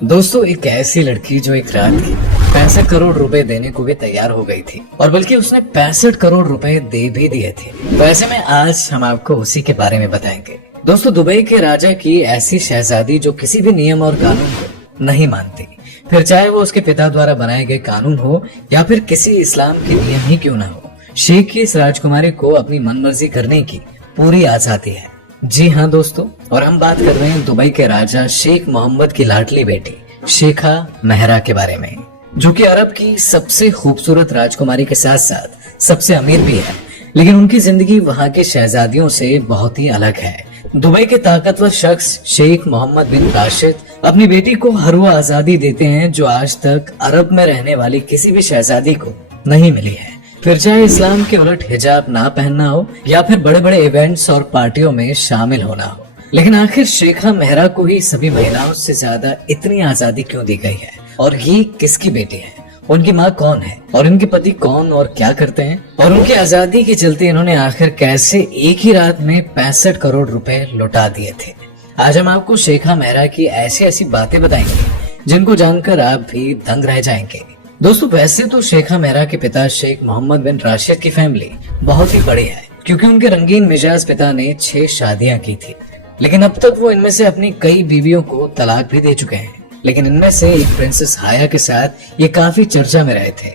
दोस्तों, एक ऐसी लड़की जो एक रात की 65 करोड़ रुपए देने को भी तैयार हो गई थी और बल्कि उसने 65 करोड़ रुपए दे भी दिए थे। तो ऐसे में आज हम आपको उसी के बारे में बताएंगे। दोस्तों, दुबई के राजा की ऐसी शहजादी जो किसी भी नियम और कानून को नहीं मानती, फिर चाहे वो उसके पिता द्वारा बनाए गए कानून हो या फिर किसी इस्लाम के नियम ही क्यों ना हो, शेख की इस राजकुमारी को अपनी मनमर्जी करने की पूरी आजादी है। जी हाँ दोस्तों, और हम बात कर रहे हैं दुबई के राजा शेख मोहम्मद की लाडली बेटी शेखा मेहरा के बारे में, जो कि अरब की सबसे खूबसूरत राजकुमारी के साथ साथ सबसे अमीर भी है। लेकिन उनकी जिंदगी वहाँ के शहजादियों से बहुत ही अलग है। दुबई के ताकतवर शख्स शेख मोहम्मद बिन राशिद अपनी बेटी को हर वो आजादी देते हैं जो आज तक अरब में रहने वाली किसी भी शहजादी को नहीं मिली है। फिर चाहे इस्लाम के उलट हिजाब ना पहनना हो या फिर बड़े बड़े इवेंट्स और पार्टियों में शामिल होना हो, लेकिन आखिर शेखा मेहरा को ही सभी महिलाओं से ज्यादा इतनी आजादी क्यों दी गई है? और ये किसकी बेटी है? उनकी माँ कौन है और इनके पति कौन और क्या करते हैं? और उनकी आजादी के चलते इन्होंने आखिर कैसे एक ही रात में 65 करोड़ रुपए लुटा दिए थे? आज हम आपको शेखा मेहरा की ऐसी ऐसी बातें बताएंगे जिनको जानकर आप भी दंग रह जाएंगे। दोस्तों, वैसे तो शेखा मेहरा के पिता शेख मोहम्मद बिन राशिद की फैमिली बहुत ही बड़ी है, क्योंकि उनके रंगीन मिजाज पिता ने 6 शादियां की थी। लेकिन अब तक वो इनमें से अपनी कई बीवियों को तलाक भी दे चुके हैं। लेकिन इनमें से एक प्रिंसेस हाया के साथ ये काफी चर्चा में रहे थे।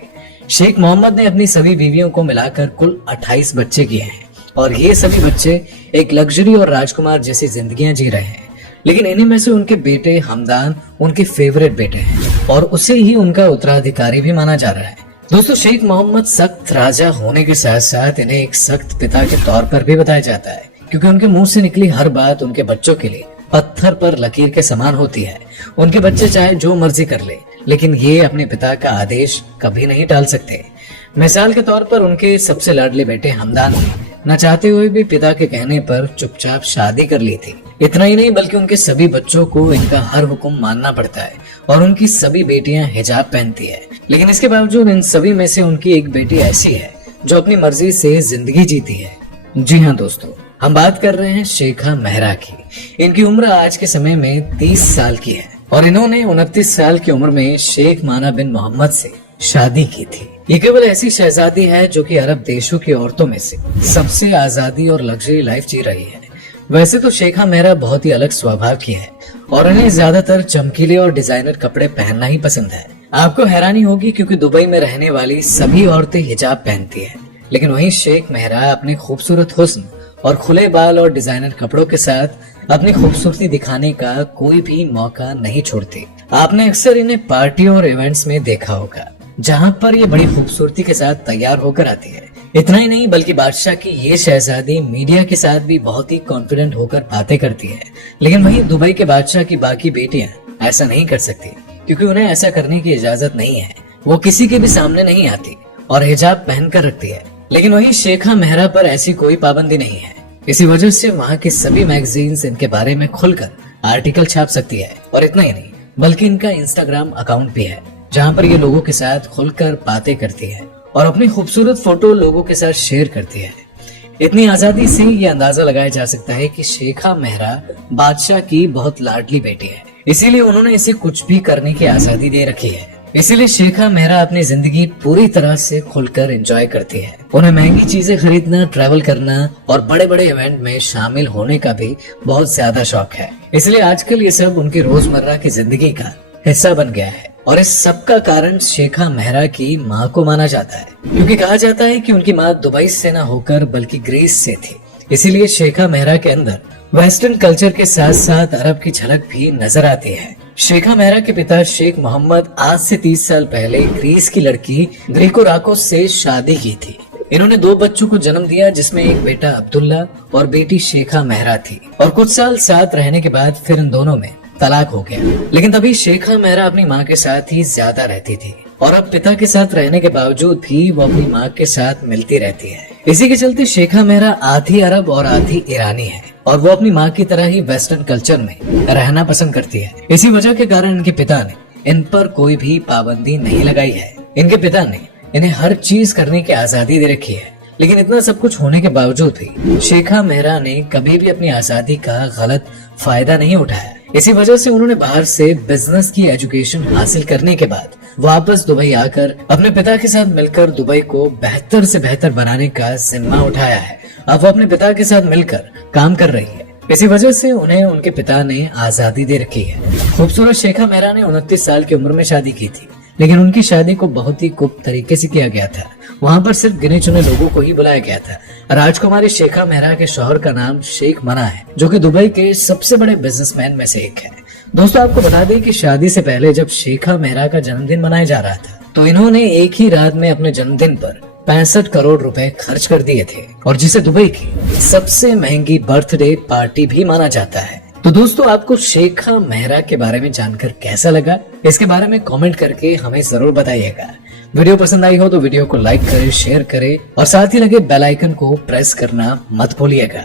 शेख मोहम्मद ने अपनी सभी बीवियों को मिलाकर कुल 28 बच्चे किए हैं और ये सभी बच्चे एक लग्जरी और राजकुमार जैसी जिंदगियां जी रहे हैं। लेकिन इन्हीं में से उनके बेटे हमदान उनके फेवरेट बेटे हैं और उसे ही उनका उत्तराधिकारी भी माना जा रहा है। दोस्तों, शेख मोहम्मद सख्त राजा होने के साथ साथ इन्हें एक सख्त पिता के तौर पर भी बताया जाता है, क्योंकि उनके मुंह से निकली हर बात उनके बच्चों के लिए पत्थर पर लकीर के समान होती है। उनके बच्चे चाहे जो मर्जी कर ले, लेकिन ये अपने पिता का आदेश कभी नहीं टाल सकते। मिसाल के तौर पर उनके सबसे लाडले बेटे हमदान ने न चाहते हुए भी पिता के कहने पर चुपचाप शादी कर ली थी। इतना ही नहीं, बल्कि उनके सभी बच्चों को इनका हर हुक्म मानना पड़ता है और उनकी सभी बेटियां हिजाब पहनती है। लेकिन इसके बावजूद इन सभी में से उनकी एक बेटी ऐसी है जो अपनी मर्जी से जिंदगी जीती है। जी हाँ दोस्तों, हम बात कर रहे हैं शेखा मेहरा की। इनकी उम्र आज के समय में 30 साल की है और इन्होंने 29 साल की उम्र में शेख माना बिन मोहम्मद से शादी की थी। ये केवल ऐसी शहजादी है जो कि अरब देशों की औरतों में से सबसे आजादी और लग्जरी लाइफ जी रही है। वैसे तो शेखा मेहरा बहुत ही अलग स्वभाव की है और इन्हें ज्यादातर चमकीले और डिजाइनर कपड़े पहनना ही पसंद है। आपको हैरानी होगी क्योंकि दुबई में रहने वाली सभी औरतें हिजाब पहनती है, लेकिन वहीं शेख मेहरा अपने खूबसूरत हुस्न और खुले बाल और डिजाइनर कपड़ों के साथ अपनी खूबसूरती दिखाने का कोई भी मौका नहीं छोड़ती। आपने अक्सर इन्हें पार्टियों और इवेंट्स में देखा होगा, जहाँ पर ये बड़ी खूबसूरती के साथ तैयार होकर आती है। इतना ही नहीं, बल्कि बादशाह की ये शहजादी मीडिया के साथ भी बहुत ही कॉन्फिडेंट होकर बातें करती है। लेकिन वहीं दुबई के बादशाह की बाकी बेटियां ऐसा नहीं कर सकती, क्योंकि उन्हें ऐसा करने की इजाजत नहीं है। वो किसी के भी सामने नहीं आती और हिजाब पहन कर रखती है। लेकिन वहीं शेखा मेहरा पर ऐसी कोई पाबंदी नहीं है। इसी वजह से वहाँ की सभी मैगजीन्स इनके बारे में खुलकर आर्टिकल छाप सकती है। और इतना ही नहीं, बल्कि इनका इंस्टाग्राम अकाउंट भी है, जहाँ पर ये लोगों के साथ खुलकर बातें करती है और अपनी खूबसूरत फोटो लोगों के साथ शेयर करती है। इतनी आजादी से ये अंदाजा लगाया जा सकता है कि शेखा मेहरा बादशाह की बहुत लाडली बेटी है, इसीलिए उन्होंने इसे कुछ भी करने की आजादी दे रखी है। इसीलिए शेखा मेहरा अपनी जिंदगी पूरी तरह से खुलकर एंजॉय करती है। उन्हें महंगी चीजें खरीदना, ट्रैवल करना और बड़े बड़े इवेंट में शामिल होने का भी बहुत ज्यादा शौक है। इसलिए आजकल ये सब उनकी रोजमर्रा की जिंदगी का हिस्सा बन गया है। और इस सब का कारण शेखा मेहरा की माँ को माना जाता है, क्योंकि कहा जाता है कि उनकी माँ दुबई से न होकर बल्कि ग्रीस से थी। इसीलिए शेखा मेहरा के अंदर वेस्टर्न कल्चर के साथ साथ अरब की झलक भी नजर आती है। शेखा मेहरा के पिता शेख मोहम्मद आज से 30 साल पहले ग्रीस की लड़की ग्रीको राकोस से शादी की थी। इन्होंने 2 बच्चों को जन्म दिया, जिसमें एक बेटा अब्दुल्ला और बेटी शेखा मेहरा थी। और कुछ साल साथ रहने के बाद फिर इन दोनों में तलाक हो गया। लेकिन तभी शेखा मेहरा अपनी माँ के साथ ही ज्यादा रहती थी और अब पिता के साथ रहने के बावजूद भी वो अपनी माँ के साथ मिलती रहती है। इसी के चलते शेखा मेहरा आधी अरब और आधी ईरानी है और वो अपनी माँ की तरह ही वेस्टर्न कल्चर में रहना पसंद करती है। इसी वजह के कारण इनके पिता ने इन पर कोई भी पाबंदी नहीं लगाई है। इनके पिता ने इन्हें हर चीज करने की आजादी दे रखी है। लेकिन इतना सब कुछ होने के बावजूद भी शेखा मेहरा ने कभी भी अपनी आजादी का गलत फायदा नहीं उठाया। इसी वजह से उन्होंने बाहर से बिजनेस की एजुकेशन हासिल करने के बाद वापस दुबई आकर अपने पिता के साथ मिलकर दुबई को बेहतर से बेहतर बनाने का जिम्मा उठाया है। अब वो अपने पिता के साथ मिलकर काम कर रही है। इसी वजह से उन्हें उनके पिता ने आजादी दे रखी है। खूबसूरत शेखा मेहरा ने 29 साल की उम्र में शादी की थी, लेकिन उनकी शादी को बहुत ही गुप्त तरीके से किया गया था। वहाँ पर सिर्फ गिने चुने लोगों को ही बुलाया गया था। राजकुमारी शेखा मेहरा के शौहर का नाम शेख मना है, जो कि दुबई के सबसे बड़े बिजनेसमैन में से एक है। दोस्तों, आपको बता दें कि शादी से पहले जब शेखा मेहरा का जन्मदिन मनाया जा रहा था, तो इन्होंने एक ही रात में अपने जन्मदिन पर 65 करोड़ रुपए खर्च कर दिए थे, और जिसे दुबई की सबसे महंगी बर्थडे पार्टी भी माना जाता है। तो दोस्तों, आपको शेखा मेहरा के बारे में जानकर कैसा लगा, इसके बारे में कमेंट करके हमें जरूर बताइएगा। वीडियो पसंद आई हो तो वीडियो को लाइक करें, शेयर करें और साथ ही लगे बेल आइकन को प्रेस करना मत भूलिएगा।